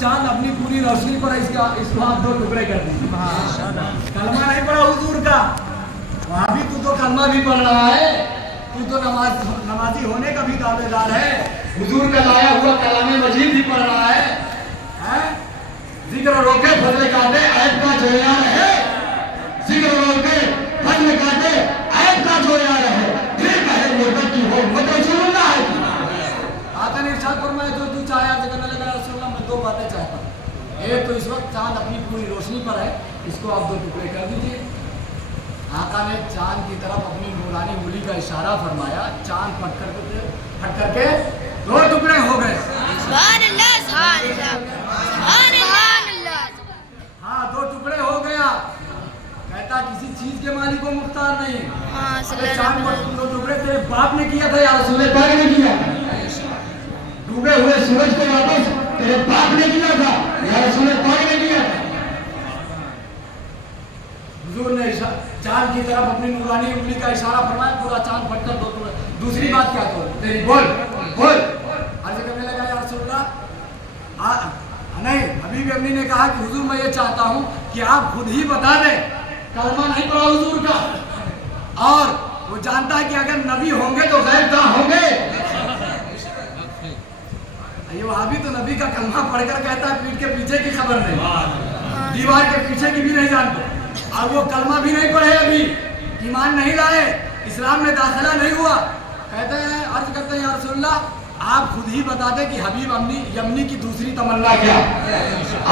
चांद अपनी पूरी रोशनी पर इसको आप दो टुकड़े कर दीजिए। कलमा नहीं पढ़ा हुजूर का, वहाँ भी तू तो कलमा भी पढ़ रहा है, तू तो नमाजी होने का भी दावेदार है, हुजूर का लाया हुआ कलामे मजीद भी पढ़ रहा है? जिक्र रोके फजल काटे ऐब का जो यार है, जिक्र रोके फजल काटे ऐब का जो यार है, ठीक है मोहब्बत की हो मत रसूलुल्लाह है। आका ने इरशाद फरमाया जो तू चाहे अर्ज करने लगा रसूलुल्लाह मैं दो बातें चाहता हूँ। एक तो इस वक्त चांद अपनी पूरी रोशनी पर है, इसको आप दो टुकड़े कर दीजिए। आका ने चांद की तरफ अपनी नूरानी उंगली का इशारा फरमाया, चांद फट करके दो टुकड़े हो गए। हाँ, दो टुकड़े हो गया। कहता किसी चीज के मालिक को मुख्तार नहीं है। चांद पर दो टुकड़े तेरे बाप ने किया था या रसूल पाक ने किया? डूबे हुए सूरज को वापस तेरे बाप ने किया था या रसूल पाक ने किया था? हुजूर ने चांद की तरफ अपनी नूरानी उंगली का इशारा फरमाया, पूरा चांद फटकर दो टुकड़े। दूसरी बात क्या तो तेरी बोल अर्ज करने लगा या रसूलल्लाह नहीं। हबीब अम्मी ने कहा कि हुजूर मैं ये चाहता हूँ कि आप खुद ही बता दें, कलमा नहीं पढ़ा हुजूर का, और वो जानता है कि अगर नबी होंगे तो गैर कहाँ होंगे। ये वहाबी तो नबी का कलमा पढ़कर कहता है पीठ के पीछे की खबर नहीं, दीवार के पीछे की भी नहीं जानते, और वो कलमा भी नहीं पढ़े, अभी ईमान नहीं लाए, इस्लाम में दाखिला नहीं हुआ। कहते हैं अर्ज करते हैं या रसूलल्लाह आप खुद ही बता दें कि हबीब यमनी की दूसरी तमन्ना क्या है,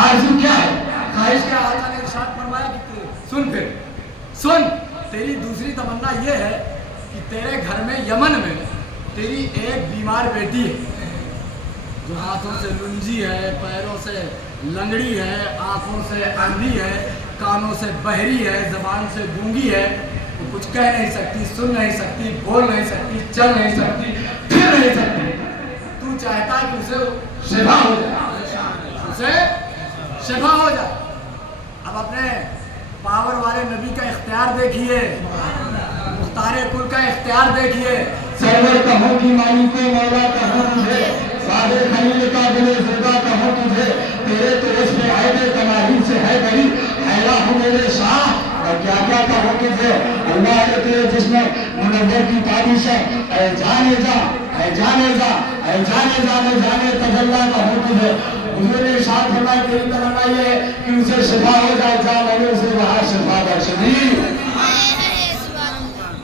आरज़ू क्या है, ख्वाहिश क्या है। आका ने इरशाद फरमाया कि सुन तेरी दूसरी तमन्ना ये है कि तेरे घर में यमन में तेरी एक बीमार बेटी है जो हाथों से लुंजी है, पैरों से लंगड़ी है, आंखों से अंधी है, कानों से बहरी है, जबान से गूंगी है, वो कुछ कह नहीं सकती, सुन नहीं सकती, बोल नहीं सकती, चल नहीं सकती, फिर नहीं सकती। तू चाहता है कि उसे शिफा हो जाए, उसे शिफा हो जाए। अब अपने पावर वाले नबी का इख्तियार देखिए, मुख्तारे कुल का इख्तियार देखिए। सरवर कहो कि मालिक मौला कहो तुझे, सादे खलील का दिले ज़िंदा कहो तुझे, तेरे तो इसमें आयदे तमाही से है बड़ी, हैला हूँ मेरे शाह और क्या क्या कहो तुझे। अल्लाह ने तेरे जिसमें मुनव्वर की तारीफ है, ऐ जाने जा ऐ जाने जा ऐ जाने जाने जाने तजल्ला कहो तुझे। हुजूर ने इरशाद फरमाया तेरी तमन्ना ये है कि उसे शिफा हो जाए, जा मैंने उसे वहाँ शिफा बख्श दी।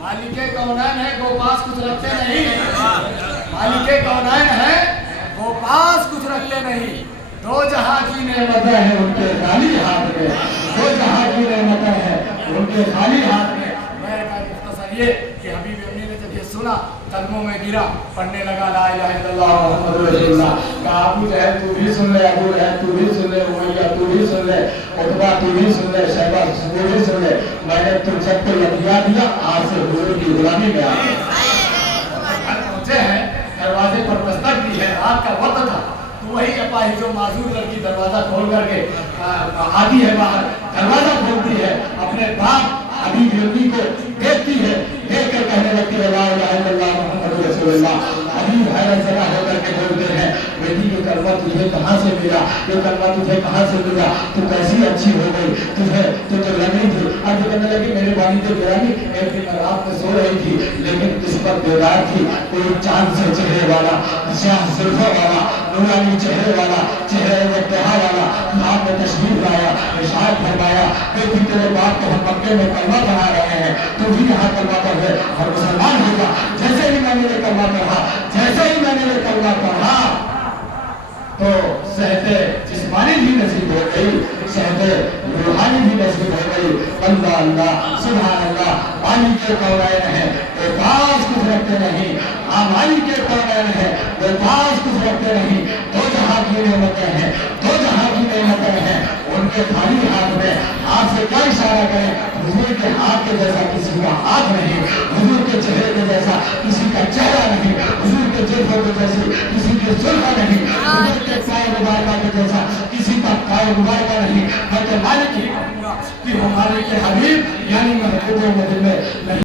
मालिके कौनैन है वो पास कुछ रखते नहीं, मालिके कौनैन है वो पास कुछ रखते नहीं। दो जहां की नेमतें हैं उनके खाली हाथ में, दो जहां की नेमतें हैं उनके खाली हाथ में। मैं मुख्तसर ये कि हबीब अम्मी ने जब ये सुना कदमों में गिरा, पढ़ने लगा ला इलाहा इल्लल्लाह मुहम्मदुर रसूलुल्लाह। कहा अबू जहल तू भी सुन ले, अबू जहल तू भी सुन ले, उमैया तू भी सुन ले, उतबा तू भी सुन ले, शैबा तू भी सुन ले, मैंने तुम सबको लतिया दिया, आज से हुजूर की गुलामी में आ गए। पहुंचे हैं, दरवाजे पर दस्तक दी है, रात का वक्त था, तो वही अपाही जो माजूर लड़की दरवाजा खोल करके आती है बाहर, दरवाजा खोलती है, अपने बाप हबीब अम्मी को देखती है, देख कर कहने लगती है ला इलाहा इल्लल्लाह मुहम्मदुर रसूलुल्लाह। हबीब हैरत ज़दा होकर के बोलते हैं बेटी ये कलमा तुझे कहाँ से मिला, ये कलमा तुझे कहाँ से मिला, तू कैसी अच्छी हो गई, तू तो लगी थी। अब कहने लगी मेरे बानी के गिरानी, एक दिन मैं रात में सो रही थी लेकिन किस्मत बेदार थी, कोई चांद से चेहरे वाला, श्याम जुल्फों वाला, नूरानी चेहरे वाला, चेहरे में तहा वाला नाम में तशरीफ लाया, इरशाद फरमाया बेटी तेरे बाप को हम मक्के में कलमा पढ़ा रहे हैं, तू भी यहाँ कलमा पढ़ ले और मुसलमान होगा। जैसे ही मैंने ये कलमा पढ़ा, जैसे ही मैंने ये कलमा पढ़ा तो सहते जिस्मानी भी नसीब हो गई, सहते रूहानी भी नसीब हो गई। अल्लाह अल्लाह सुभान अल्लाह। मालिक के कौनैन है वो पास कुछ रखते नहीं, मालिक के कौनैन है वो पास कुछ रखते नहीं। दो जहां की नेमतें हैं, दो जहां की नेमतें हैं उनके खाली हाथ में। हाथ से क्या इशारा करें, हुजूर के हाथ के जैसा किसी का हाथ नहीं, हुजूर के चेहरे के जैसा किसी का चेहरा नहीं, हुजूर के जुल्फों के जैसी किसी के जुल्फा नहीं, हुजूर के पाए मुबारका के जैसा किसी का पाए मुबारका नहीं। मैं तो मालिक ही कहूँगा कि हमारे के हबीब यानी महबूब मदीने नहीं।